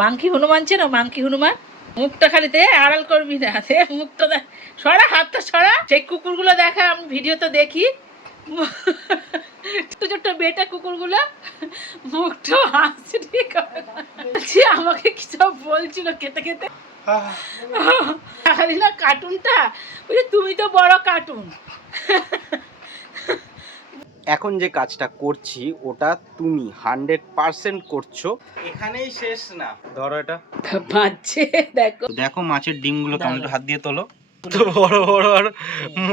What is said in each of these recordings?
Monkey Hanuman চেনো? Monkey Hanuman মুখটা খালিতে আড়াল করবি না, মুখটা সরা, হাতটা সরা। সেই কুকুরগুলো দেখা আমি ভিডিওতে দেখি, ছোট ছোট বেটা কুকুরগুলো মুখটা হাসি, আমাকে কি সব বলছিল খেতে খেতে। খালি না কার্টুনটা, ওই তুমি তো বড় কার্টুন। এখন যে কাজটা করছি ওটা তুমি 100% করছো। এখানেই শেষ না, ধরো এটা বাচ্চে দেখো দেখো মাছের ডিমগুলো কেমন, একটু হাত দিয়ে তোলো তো। বড় বড় আর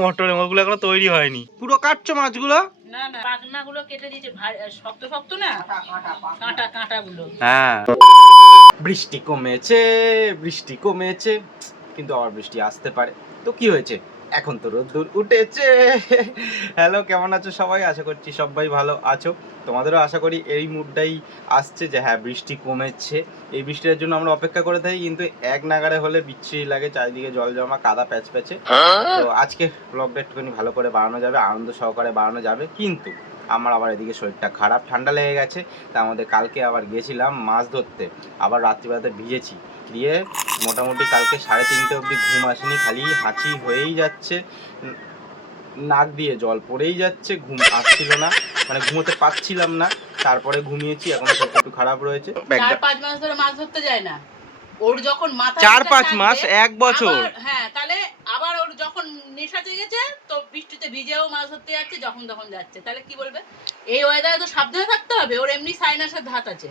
মটরের ওগুলো এখনো তৈরি হয়নি। পুরো কাটছো মাছগুলো? না না, পাখনাগুলো কেটে দিয়েছে, শক্ত শক্ত না, কাঁটা কাঁটাগুলো। হ্যাঁ, বৃষ্টি কমেছে, বৃষ্টি কমেছে, কিন্তু আবার বৃষ্টি আসতে পারে। তো কি হয়েছে, এখন তো রোদ্দুর উঠেছে। হ্যালো, কেমন আছো সবাই? আশা করছি সবাই ভালো আছো। তোমাদেরও আশা করি এই মুডটাই আসছে যে হ্যাঁ বৃষ্টি কমেছে। এই বৃষ্টির জন্য আমরা অপেক্ষা করে থাকি, কিন্তু এক নাগাড়ে হলে বিচ্ছিরি লাগে, চারিদিকে জল জমা, কাদা প্যাচ প্যাচে। তো আজকে ব্লগটা একটুখানি ভালো করে বানানো যাবে, আনন্দ সহকারে বানানো যাবে। কিন্তু আমার আবার এদিকে শরীরটা খারাপ, ঠান্ডা লেগে গেছে। তার মধ্যে কালকে আবার গিয়েছিলাম মাছ ধরতে, আবার রাত্রিবেলাতে ভিজেছি, দিয়ে মোটামুটি কালকে 3:30 অবধি ঘুম আসেনি, খালি হাঁচি হয়েই যাচ্ছে, নাক দিয়ে জল পড়েই যাচ্ছে, ঘুম আসছিল না, মানে ঘুমোতে পারছিলাম না। তারপরে ঘুমিয়েছি, এখন শরীরটা একটু খারাপ রয়েছে। 4-5 মাস ধরে মাছ ধরতে যায় না, ওর যখন মাথা 4-5 মাস, 1 বছর। হ্যাঁ, তাহলে আবার ওর যখন নেশা জেগেছে তো বৃষ্টিতে ভিজেও মাছ ধরতে যাচ্ছে, যখন তখন যাচ্ছে, তাহলে কি বলবে? এই ওয়েদারে তো সাবধানে থাকতে হবে, ওর এমনি সাইনাসের ধাত আছে,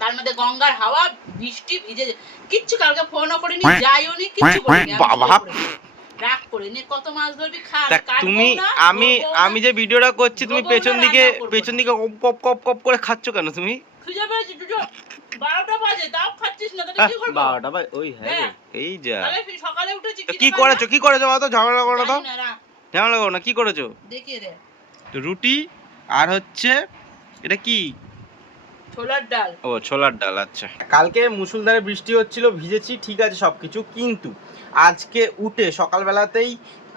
তার মধ্যে গঙ্গার হাওয়া, বৃষ্টি, ভিজে কিচ্ছু, কালকে ফোনও করিনি, যাইও নি, কিচ্ছু করিনি। বাবা রাগ করে নে, কত মাছ ধরবি, খা। তুমি আমি যে ভিডিওটা করছি, তুমি পেছন দিকে কপ কপ কপ করে খাচ্ছ কেন? তুমি খুঁজে পেয়েছি, 12টা বাজে তাও খাচ্ছিস না, তাহলে কি করব? 12টা বাজে, ওই হ্যাঁ এই যা। তাহলে সকালে উঠেছি, কি করেছো বলো তো, ঝামেলা করো না তো, ঝামেলা করো না, কি করেছো? দেখিয়ে দে। রুটি আর হচ্ছে এটা কি, ছোলার ডাল। ও ছোলার ডাল, আচ্ছা। কালকে মুষলধারে বৃষ্টি হচ্ছিল, ভিজেছি, ঠিক আছে সবকিছু, কিন্তু আজকে উঠে সকালবেলাতেই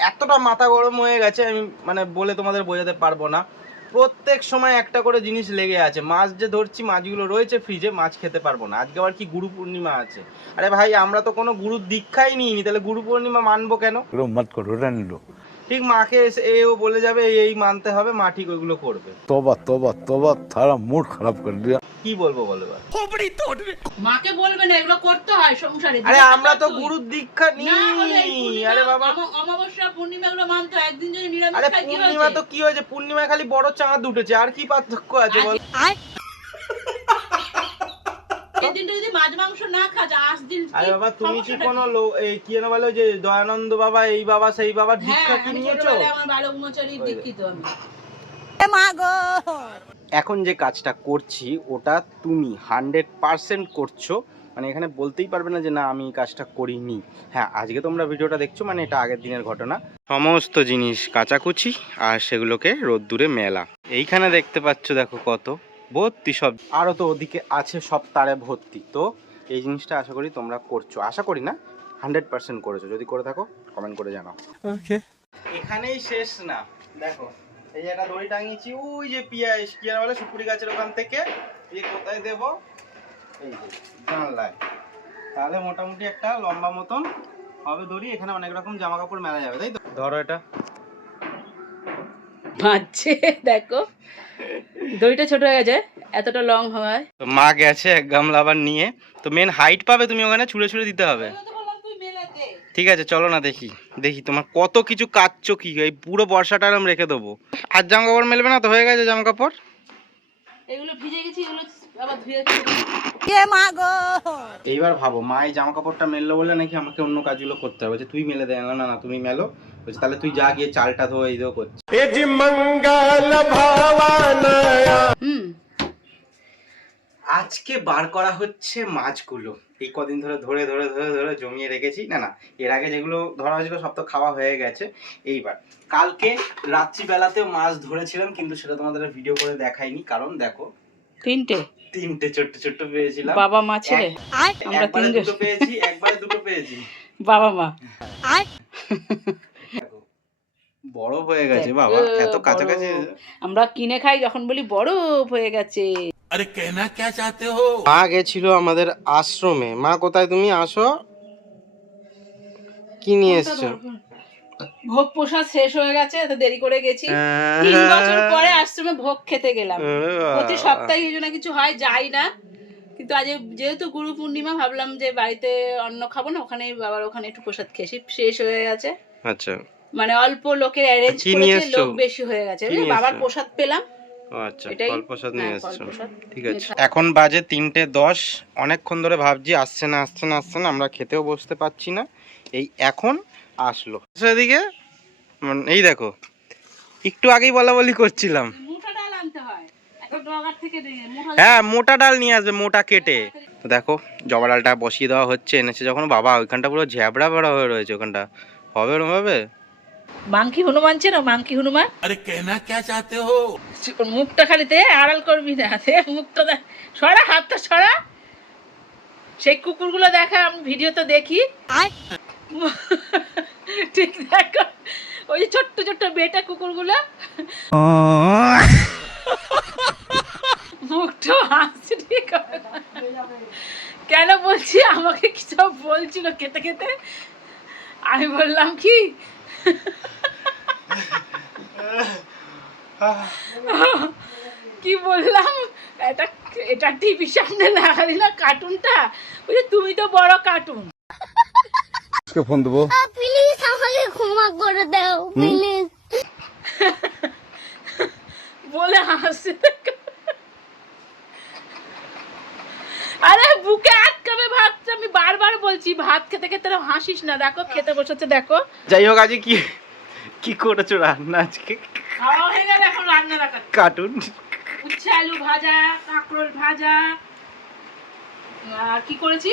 এতটা মাথা গরম হয়ে গেছে, আমি মানে বলে তোমাদের বোঝাতে পারবো না। প্রত্যেক সময় একটা করে জিনিস লেগে আছে। মাছ যে ধরছি, মাছগুলো রয়েছে ফ্রিজে, মাছ খেতে পারবো না। আজকে আবার কি গুরু পূর্ণিমা আছে। আরে ভাই, আমরা তো কোনো গুরুর দীক্ষাই নিইনি, তাহলে গুরু পূর্ণিমা মানবো কেন? मत करो रहने लो। ঠিক মাকে এসে এও বলে যাবে এই মানতে হবে, মা ঠিক ওইগুলো করবে। तौबा तौबा तौबा, थारा मूड खराब कर दिया। কি বলবো বলো এবার? মাকে বলবে না, এগুলো করতে হয় সংসারে। আরে আমরা তো গুরুর দীক্ষা নিই। আরে বাবা, অমাবস্যা পূর্ণিমা এগুলো মানতে হয়, একদিন যদি নিরামিষ আরে খাই কি পূর্ণিমা হয়েছে? তো কি হয়েছে, পূর্ণিমায় খালি বড় চাঁদ উঠেছে, আর কি পার্থক্য আছে বল? এই দিনটা যদি মাছ মাংস না খাস, আজ দিন। আরে বাবা, তুমি কি কোনো এই কি যেন বলে যে দয়ানন্দ বাবা, এই বাবা সেই বাবার দীক্ষা কি নিয়েছো? আমার বালো ব্রহ্মচারী দীক্ষিত আমি। এখন যে কাজটা করছি ওটা তুমি 100% করছো, মানে এখানে বলতেই পারবে না যে না আমি এই কাজটা করিনি। হ্যাঁ, আজকে তোমরা ভিডিওটা দেখছো মানে এটা আগের দিনের ঘটনা। সমস্ত জিনিস কাচাকুচি আর সেগুলোকে রোদ্দুরে মেলা। এইখানে দেখতে পাচ্ছ, দেখো কত ভর্তি সব, আরও তো ওদিকে আছে সব তারে ভর্তি। তো এই জিনিসটা আশা করি তোমরা করছো, আশা করি না 100% করেছো। যদি করে থাকো কমেন্ট করে জানাও। ओके। এখানেই শেষ না, দেখো এই একটা দড়ি টাঙিয়েছি, ওই যে পিয়াস কি আর বলে সুপুরি গাছের ওখান থেকে, এই কোথায় দেবো, এই যে জানলায়, তাহলে মোটামুটি একটা লম্বা মতন হবে দড়ি। এখানে অনেক রকম জামা কাপড় মেলা যাবে, তাই তো? ধরো এটা বাচ্চে দেখো, দড়িটা ছোট হয়ে গেছে, এতটা লং হয়। তো মা গেছে এক গামলা আবার নিয়ে। তো মেন হাইট পাবে তুমি ওখানে, ছুঁড়ে ছুঁড়ে দিতে হবে। ঠিক আছে, চলো না দেখি দেখি তোমার কত কিছু কাচ্ছো কি, এই পুরো বর্ষাটা আমি রেখে দেবো। আর জামা কাপড় মেলবে না তো, হয়ে গেছে জামা কাপড়, এগুলো ভিজে গেছে, এগুলো আবার ধুয়ে। এইবার ভাবো, মা এই জামা কাপড়টা মেললো বলে নাকি আমাকে অন্য কাজগুলো করতে হবে। তুই মেলে দেয় না, না তুমি মেলো। বলছে তাহলে তুই যা গিয়ে চালটা ধো, এই ধো করছে। আজকে বার করা হচ্ছে মাছগুলো, এই কদিন ধরে ধরে ধরে ধরে ধরে জমিয়ে রেখেছি। না না, এর আগে যেগুলো ধরা হয়েছিল সব তো খাওয়া হয়ে গেছে। এইবার কালকে রাত্রিবেলাতেও মাছ ধরেছিলাম, কিন্তু সেটা তোমাদের ভিডিও করে দেখাইনি, কারণ দেখো তিনটে ছোট্ট ছোট্ট পেয়েছিলাম। বাবা মা ছেলে আমরা তিনজন দুটো পেয়েছি, একবারে দুটো পেয়েছি। বাবা মা বড় হয়ে গেছে বাবা, এত কাছাকাছি। আমরা কিনে খাই যখন বলি বরফ হয়ে গেছে। अरे कहना क्या चाहते हो? মা গেছিল আমাদের আশ্রমে। মা কোথায় তুমি? আসো, কি নিয়ে এসছো? ভোগ প্রসাদ শেষ হয়ে গেছে, তো দেরি করে গেছি। 3 বছর পরে আশ্রমে ভোগ খেতে গেলাম। প্রতি সপ্তাহে কিছু না কিছু হয়, যাই না, কিন্তু আজ যেহেতু গুরু পূর্ণিমা ভাবলাম যে বাড়িতে অন্ন খাবো না, ওখানেই বাবার ওখানে একটু প্রসাদ খেয়েছি। শেষ হয়ে গেছে। আচ্ছা, মানে অল্প লোকের অ্যারেঞ্জ করেছে, লোক বেশি হয়ে গেছে। বাবার প্রসাদ পেলাম। আচ্ছা, এটাই ফল প্রসাদ নিয়ে হ্যাঁ, ফল এসছো। প্রসাদ। ঠিক আছে, এখন বাজে 3:10। অনেকক্ষণ ধরে ভাবছি আসছে না আসছে না আসছে না, আমরা খেতেও বসতে পারছি না। এই এখন আসলো। সেদিকে এই দেখো, একটু আগেই বলা বলি করছিলাম। মোটা ডাল আনতে হয়, একটা ডগার থেকে মোটা। হ্যাঁ, মোটা ডাল নিয়ে আসবে, মোটা কেটে। তো দেখো, জবা ডালটা বসিয়ে দেওয়া হচ্ছে। এনেছে যখন বাবা, ওইখানটা পুরো ঝ্যাবড়া বেড়া হয়ে রয়েছে। ওখানটা হবে ওরম ভাবে। মাংকি হনুমান চেনো? মাংকি হনুমান। अरे कहना क्या चाहते हो? মুখটা খালিতে আড়াল করবি না, মুখটা সরা, হাতটা সরা। সেই কুকুরগুলো দেখা আমি ভিডিও তো দেখি, ঠিক দেখো, ওই যে ছোট্ট ছোট্ট বেটা কুকুরগুলো, মুখটা হাসি ঠিক হবে না। কেন বলছি, আমাকে কি সব বলছিল খেতে খেতে, আমি বললাম কি কি বললাম, এটা এটা টিভির সামনে লাগালি না কার্টুনটা, ওই যে তুমি তো বড় কার্টুন। इसके फोन देबो প্লিজ আমাকে ক্ষমা করে দাও প্লিজ। বলে হাসছে। আরে বুকে আটকাবে ভাতটা, আমি বারবার বলছি ভাত খেতে খেতে হাসিস না। দেখো খেতে বসেছে, দেখো। যাই হোক, আজকে কি কি করেছো রান্না আজকে? খাওয়া হয়ে গেল, এখন রান্না রাখা। কার্টুন, উচ্ছে আলু ভাজা, কাঁকরোল ভাজা, আর কি করেছি,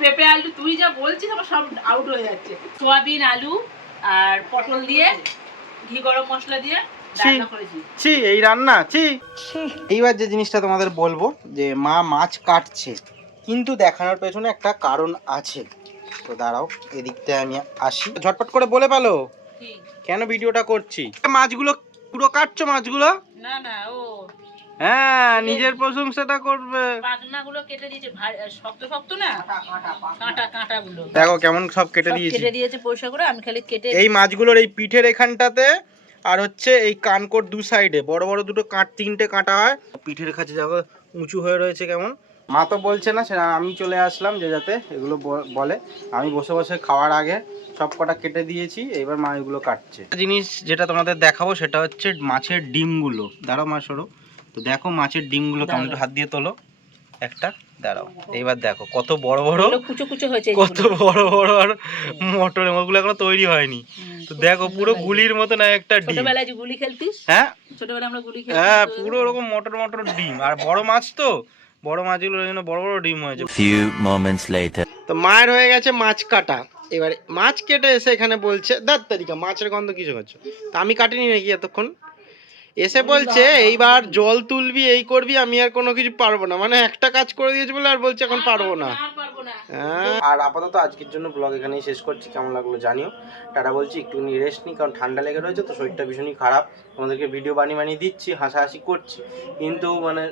পেঁপে আলু। তুই যা বলছিস আমার সব আউট হয়ে যাচ্ছে। সোয়াবিন আলু আর পটল দিয়ে ঘি গরম মশলা দিয়ে রান্না করেছি। ছি, এই রান্না ছি। এইবার যে জিনিসটা তোমাদের বলবো, যে মা মাছ কাটছে, কিন্তু দেখানোর পেছনে একটা কারণ আছে। তো দাঁড়াও, এদিকটা আমি আসি, ঝটপট করে বলে পালো ঠিক। কেন ভিডিওটা করছি। মাছগুলো পুরো কাটছো? মাছগুলো না না, ও হ্যাঁ, নিজের প্রশংসাটা করবে। পাখনাগুলো কেটে দিয়েছে, শক্ত শক্ত না, কাঁটা কাঁটা গুলো দেখো কেমন সব কেটে সব দিয়েছি। কেটে দিয়েছে পয়সা করে, আমি খালি কেটে। এই মাছগুলোর এই পিঠের এখানটাতে আর হচ্ছে এই কানকোর দু সাইডে বড় বড় দুটো তিনটে কাঁটা হয়। পিঠের কাছে দেখো উঁচু হয়ে রয়েছে কেমন। মা তো বলছে না, সেটা আমি চলে আসলাম যে যাতে এগুলো বলে। আমি বসে বসে খাওয়ার আগে সব কটা কেটে দিয়েছি, এবার মা এগুলো কাটছে। জিনিস যেটা তোমাদের দেখাবো সেটা হচ্ছে মাছের ডিমগুলো। দাঁড়াও মা, সরো। তো দেখো মাছের ডিমগুলো কেমন, একটু হাত দিয়ে তোলো একটা। দাঁড়াও, এইবার দেখো কত বড় বড়, কুচো কুচো হয়েছে, কত বড় বড়। আর মটর ওগুলো এখনো তৈরি হয়নি। তো দেখো পুরো গুলির মতো না একটা ডিম। ছোটবেলায় যে গুলি খেলতিস, হ্যাঁ ছোটবেলায় আমরা গুলি হ্যাঁ, খেলতাম। পুরো ওরকম মটর মটর ডিম। আর বড় মাছ তো, বড় মাছগুলোর জন্য বড় বড় ডিম হয়েছে। Few moments later. তো মায়ের হয়ে গেছে মাছ কাটা। এবারে মাছ কেটে এসে এখানে বলছে, দাঁত তারিকা মাছের গন্ধ কিছু করছো। তা আমি কাটিনি নাকি এতক্ষণ? এসে বলছে এইবার জল তুলবি, এই করবি, আমি আর কোনো কিছু পারবো না। মানে একটা কাজ করে দিয়েছে বলে আর বলছে এখন পারবো না। হ্যাঁ, আর আপাতত আজকের জন্য ব্লগ এখানেই শেষ করছি। কেমন লাগলো জানিও। টাটা বলছি, একটুখানি রেস্ট নিই, কারণ ঠান্ডা লেগে রয়েছে তো, শরীরটা ভীষণই খারাপ। তোমাদেরকে ভিডিও বানিয়ে বানিয়ে দিচ্ছি, হাসাহাসি করছি, কিন্তু মানে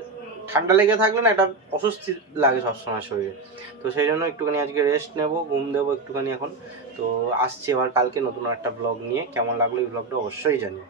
ঠান্ডা লেগে থাকলে না একটা অস্বস্তি লাগে সবসময় শরীরে। তো সেই জন্য একটুখানি আজকে রেস্ট নেবো, ঘুম দেবো একটুখানি এখন। তো আসছি এবার কালকে নতুন একটা ব্লগ নিয়ে। কেমন লাগলো এই ব্লগটা অবশ্যই জানিও।